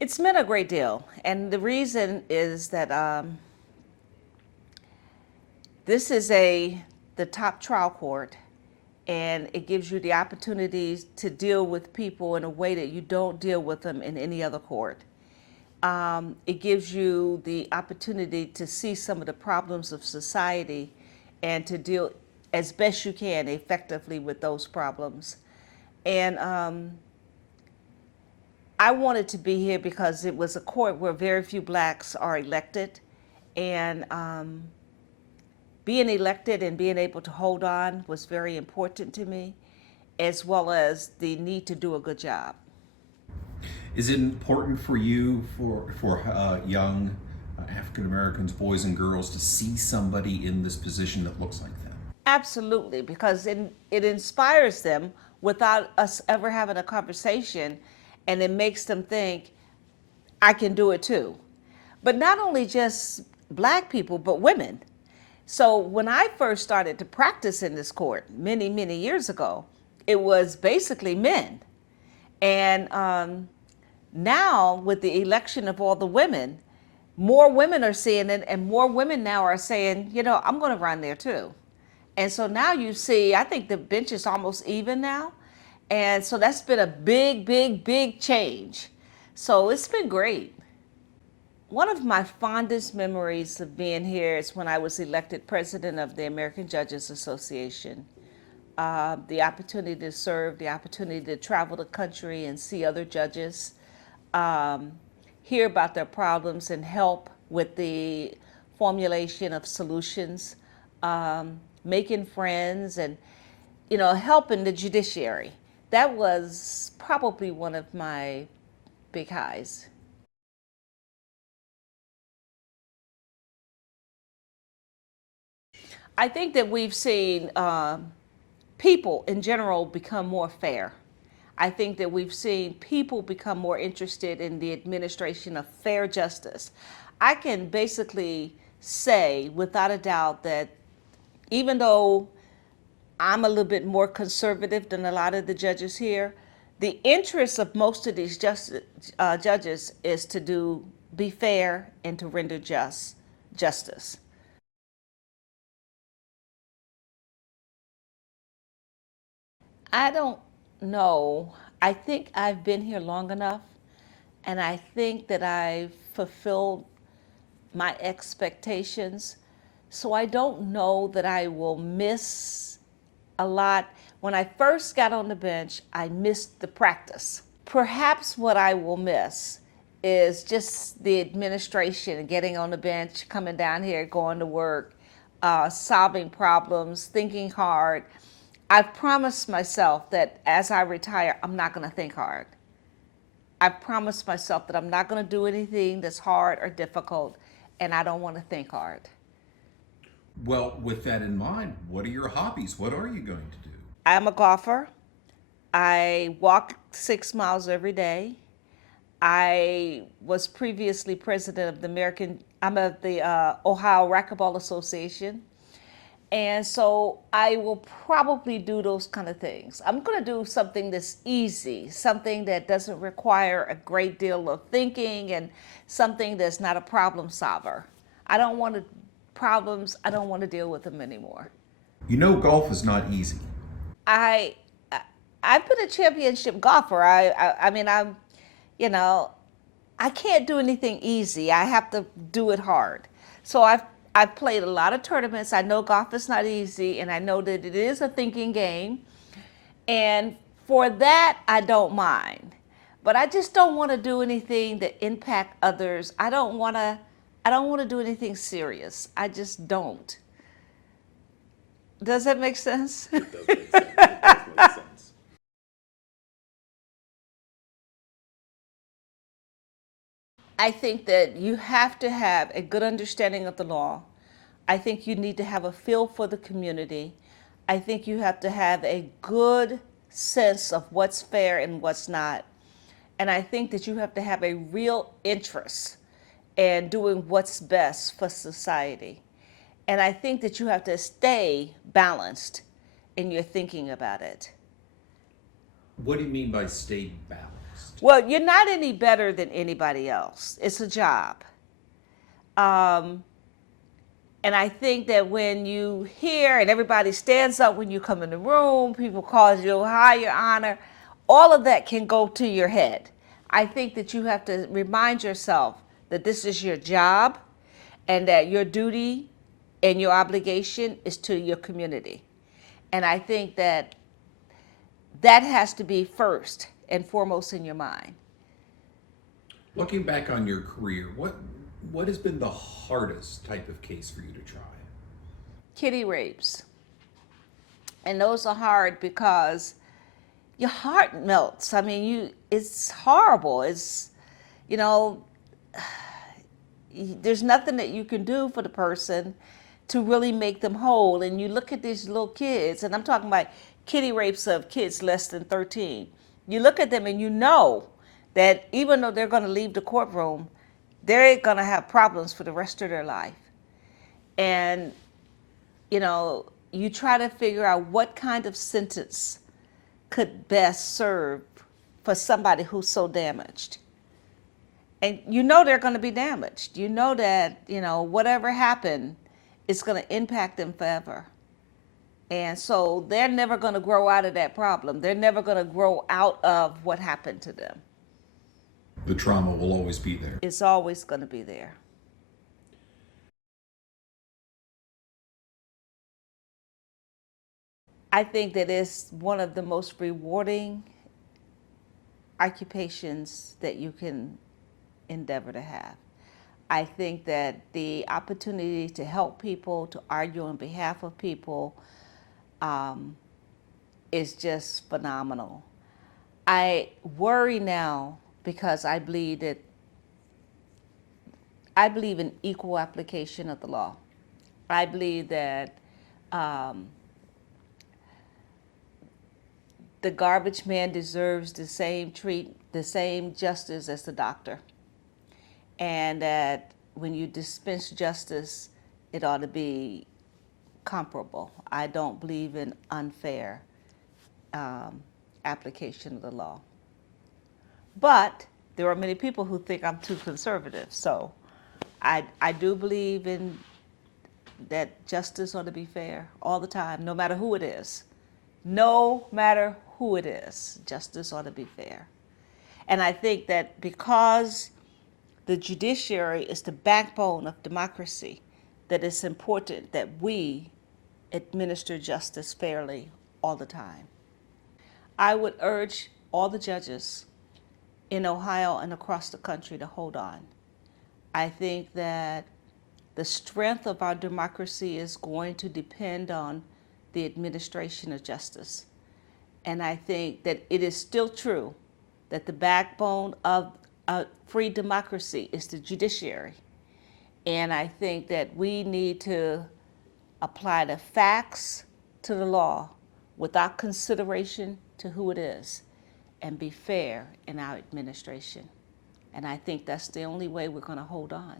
It's meant a great deal. And the reason is that this is the top trial court, and it gives you the opportunities to deal with people in a way that you don't deal with them in any other court. It gives you the opportunity to see some of the problems of society and to deal as best you can effectively with those problems. And I wanted to be here because it was a court where very few blacks are elected. And being elected and being able to hold on was very important to me, as well as the need to do a good job. Is it important for you, for young African Americans, boys and girls, to see somebody in this position that looks like them? Absolutely, because it inspires them without us ever having a conversation, and it makes them think, I can do it too. But not only just black people, but women. So when I first started to practice in this court many, many years ago, it was basically men. And now, with the election of all the women, more women are seeing it, and more women now are saying, I'm going to run there too. And so now you see, I think the bench is almost even now. And so that's been a big, big, big change. So it's been great. One of my fondest memories of being here is when I was elected president of the American Judges Association. The opportunity to serve, the opportunity to travel the country and see other judges, um, hear about their problems and help with the formulation of solutions, making friends, and helping the judiciary. That was probably one of my big highs. I think that we've seen people in general become more fair. I think that we've seen people become more interested in the administration of fair justice. I can basically say without a doubt that even though I'm a little bit more conservative than a lot of the judges here, the interest of most of these judges is to be fair and to render justice. I don't know. I think I've been here long enough, and I think that I've fulfilled my expectations. So I don't know that I will miss a lot. When I first got on the bench, I missed the practice. Perhaps what I will miss is just the administration, getting on the bench, coming down here, going to work, solving problems, thinking hard. I've promised myself that as I retire, I'm not going to think hard. I've promised myself that I'm not going to do anything that's hard or difficult, and I don't want to think hard. Well, with that in mind, what are your hobbies? What are you going to do? I'm a golfer. I walk 6 miles every day. I was previously president of I'm of the Ohio Racquetball Association. And so I will probably do those kind of things. I'm going to do something that's easy, something that doesn't require a great deal of thinking, and something that's not a problem solver. I don't want to problems, I don't want to deal with them anymore. You know, golf is not easy. I I've been a championship golfer. I mean, you know, I can't do anything easy. I have to do it hard. So I've played a lot of tournaments. I know golf is not easy, and I know that it is a thinking game. And for that, I don't mind. But I just don't want to do anything that impact others. I don't want to do anything serious. I just don't. Does that make sense? It does make sense. It does make sense. I think that you have to have a good understanding of the law. I think you need to have a feel for the community. I think you have to have a good sense of what's fair and what's not. And I think that you have to have a real interest in doing what's best for society. And I think that you have to stay balanced in your thinking about it. What do you mean by stay balanced? best. Well, you're not any better than anybody else. It's a job. Um, and I think that when you hear and everybody stands up when you come in the room, people call you high, your honor, all of that can go to your head. I think that you have to remind yourself that this is your job and that your duty and your obligation is to your community. And I think that that has to be first and foremost in your mind. Looking back on your career, what has been the hardest type of case for you to try? Kitty rapes. And those are hard because your heart melts. I mean, it's horrible. It's, you know, there's nothing that you can do for the person to really make them whole. And you look at these little kids, and I'm talking about kitty rapes of kids less than 13. You look at them and you know that even though they're going to leave the courtroom, they're going to have problems for the rest of their life. And, you know, you try to figure out what kind of sentence could best serve for somebody who's so damaged. And you know they're going to be damaged. You know that, you know, whatever happened, it's going to impact them forever. And so they're never going to grow out of that problem. They're never going to grow out of what happened to them. The trauma will always be there. It's always going to be there. I think that it's one of the most rewarding occupations that you can endeavor to have. I think that the opportunity to help people, to argue on behalf of people, is just phenomenal. I worry now because I believe in equal application of the law. I believe that the garbage man deserves the same justice as the doctor. And that when you dispense justice, it ought to be comparable. I don't believe in unfair application of the law. But there are many people who think I'm too conservative. So I do believe in that justice ought to be fair all the time, no matter who it is. No matter who it is, justice ought to be fair. And I think that because the judiciary is the backbone of democracy, that it's important that we administer justice fairly all the time. I would urge all the judges in Ohio and across the country to hold on. I think that the strength of our democracy is going to depend on the administration of justice. And I think that it is still true that the backbone of a free democracy is the judiciary. And I think that we need to apply the facts to the law without consideration to who it is and be fair in our administration. And I think that's the only way we're going to hold on.